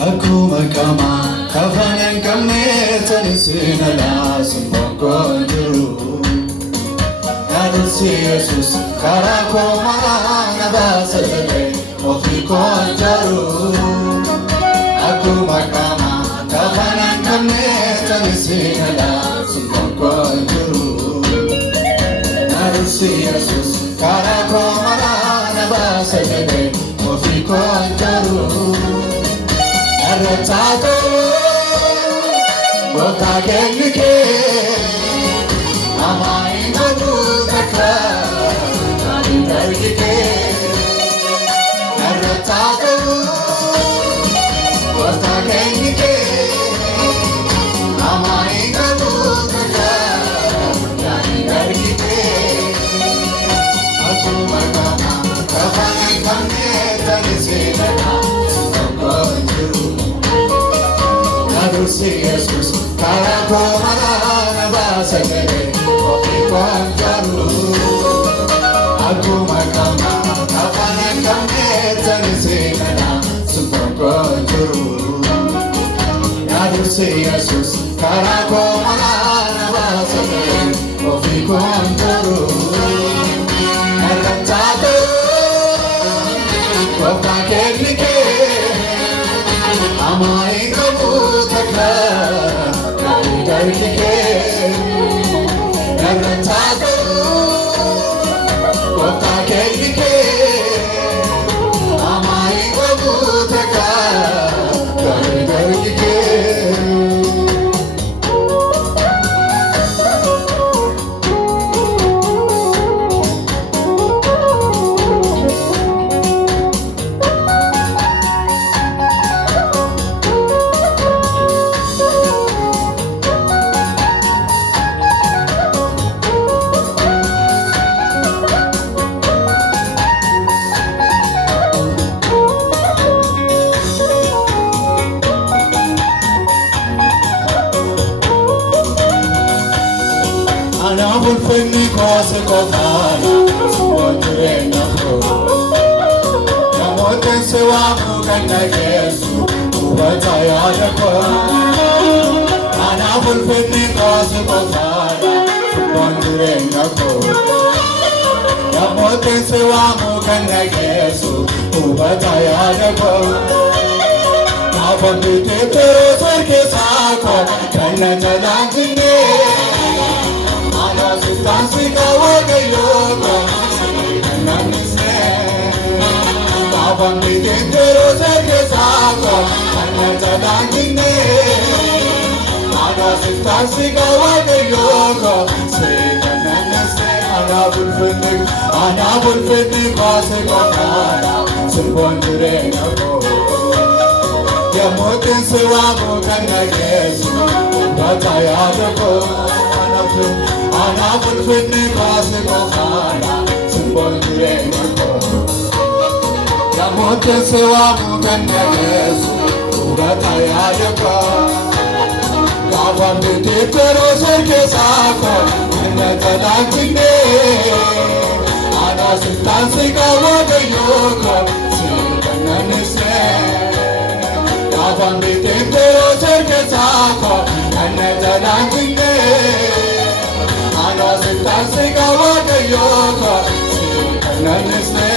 Akuma kama kafanen kamne tanisinala sumkonjuru Nadusi Jesus karako marana basale ofi konjaru Akuma kama kafanen kamne tanisinala sumkonjuru Nadusi Jesus karako marana basale ofi konjaru Arretato, bota genike, amai nabu takra, nani dargike. Arretato, bota genike, amai nabu takra, nani dargike. Aku magama, kafane kamne tanisena. Jesus, karako marana basale, ofi konjaru. Aku makama, kafanen kamne tanisena, supon konjaru. Jesus, karako marana basale, ofi konjaru. Erratato, ofa kelike, amai kabu. Nani dargike Arretato Kota kelike Amai kabutaka Nani dargike Fulfilni cause govana suwatre nako Namoten sewa mukana Yesu uwata yadako Ana fulfilni cause govana suwatre nako Namoten sewa mukana Yesu uwata yadako Nabambite tero sarke sako kana jalangine Tansika wagayoga nanise Babam bidendero seke sako anata dangine Adas tansika wagayoga seka nanise Anabul fitni kase kokara sumbondure nako Yamotin sewa mukana Yesu bataya dako Anabul fitni kase kokara sumbondure nako Yamotin sewa mukana Yesu bataya dako Kawan bete pero seke sako nata dangine Adas tansika wagayoga seka nanise Kawan bete pero seke sako nata dangine Adas tansika wagayoga seka nanise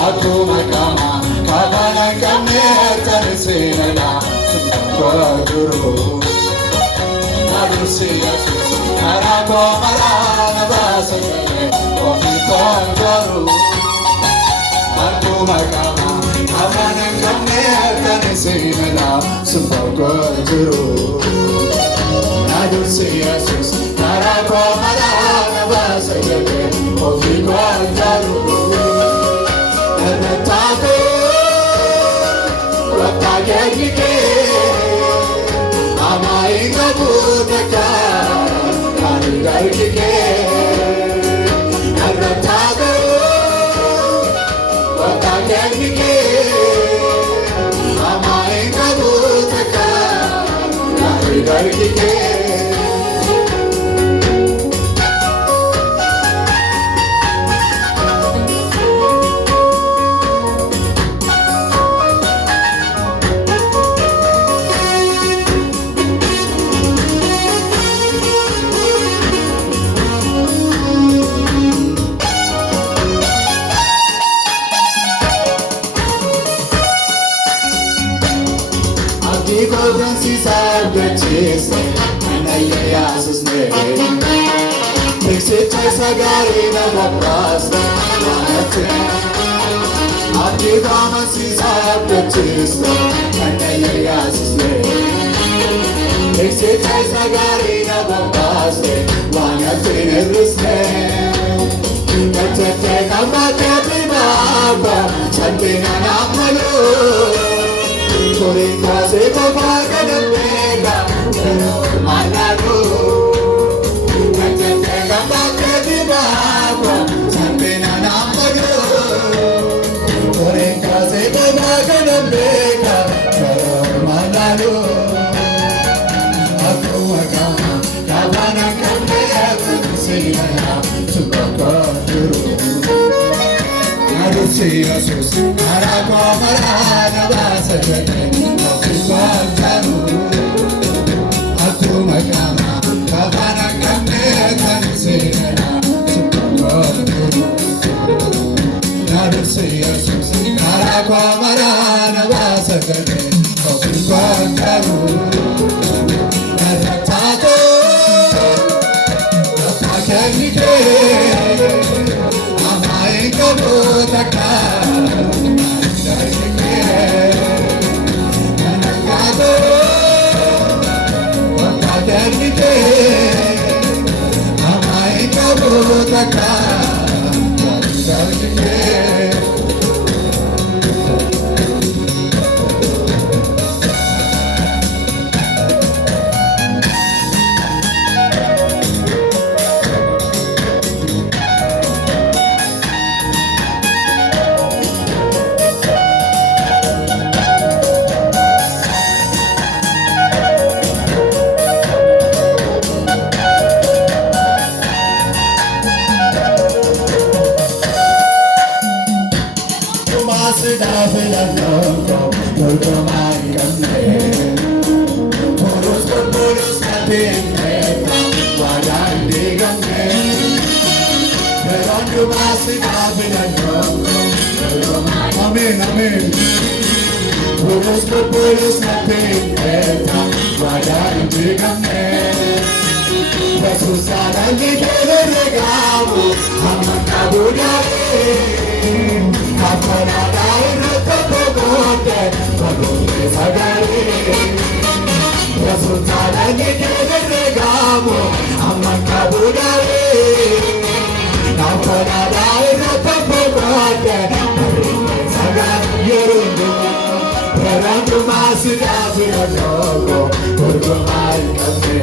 Aku makama kabana kamne tanisena Guru Nadusi Jesus Karako marana basale Ofi konjaru Aku makama Kafanen kamne tanisena Supaguru Nadusi Jesus Karako marana basale Ofi konjaru Erretato Kota kelike Amai kabutaka Nani dargike Arretato Kota kelike Amai kabutaka Nani dargike sabdachiisa anayya susne Mixit sagari na vaprasta manate Ati damasi sabdachiisa anayya susne Mixit sagari na vaprasta manate nirusne Kachate kamate baba chantina namalu Turing kasi kapag nagmega Malago Nagtente kapag nagibaba Sabi na namago Turing kasi kapag nagmega Malago Ako magama Kaban ang kamera Sige na Subakaduro Si Jesus, para ko marana basa jene, mafiwagano. Ako magama, kabanang kami kanisina, supagod. Nado si Jesus, para ko marana basa jene, mafiwagano. Nadagtato, napakagike. Taka, darike, anagado, wakadarike, amai kabo taka, darike. Amen, amen. Puros por puros na pineta, guardar digame. Jesus arali kere regamo, amakabudare. Apana dai rata pogote, padone sagare. Jesus arali kere regamo, amakabudare. Apana dai rata pogote. Perando masida logo, porgo mai cafe.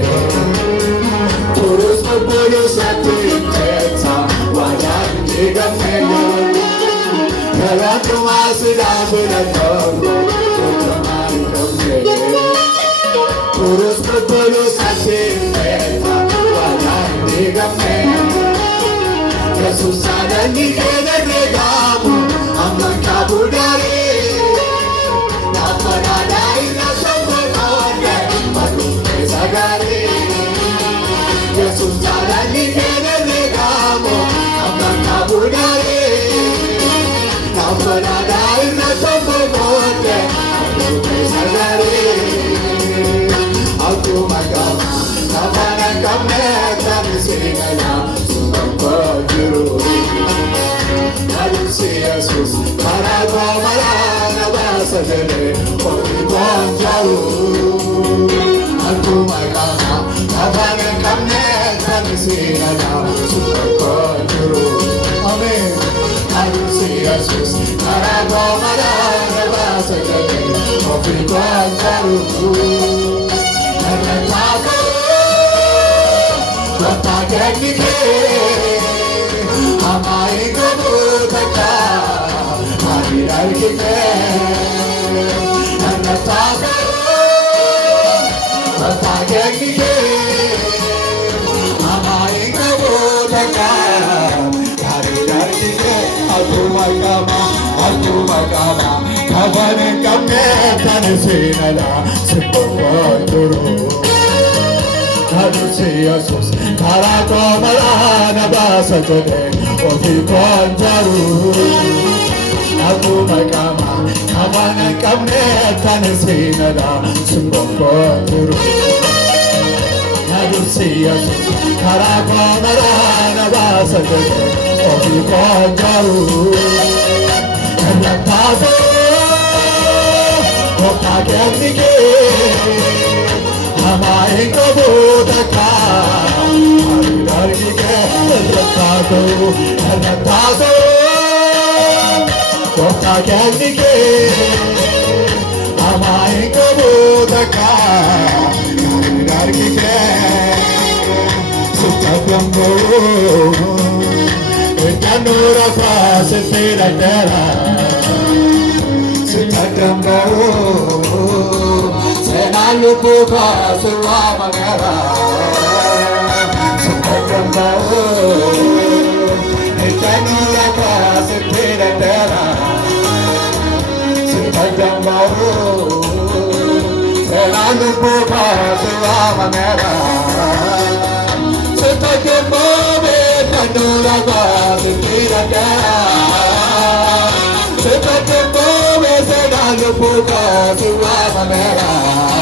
Puros puros atiteta, guardar digame. Perando masida logo, porgo mai cafe. Puros puros atiteta, guardar digame. Jesus adani kene regamo, amakabudare. Jesus arali kene regamo, amakabudare. Nafarada ina sobogote, sagare. Aku magama, nafana kameta misinala, subakaduro. Si Jesus, para ko marana basa jene, okiwan jaru. Aku magama, kabanan kamne kamisinala, supakaduro. Amen. Si Jesus, para ko marana basa jene, okiwan jaru. Nagtako, wapagagike. Amai kabutaka, arirarikike, anataka, atagakike. Amai kabutaka, arirarikike. Aku magama, kabane kamne tanisinala, sipapaturo. Jesus, para ko marana basa jene, ofi panjaru. Aku magama, Kamne tanesinada Sumbokoturu Nadusiya Karakomarana Vasate Obi Kojaru Nataso Okakemnike Hamaye Kabutaka Haridhargike Nataso Nataso Okakemnike Hamaye Kabutaka Haridhargike Sutakambo Tanura Fasa Tera Sutakambo Senalu Puka Suamagara Sutakambo Tanura Fasa Tera Sutakambo Senalu Puka Suamagara Sutakambo Tanura Fasa Tera Sutakambo Senalu Puka Suamagara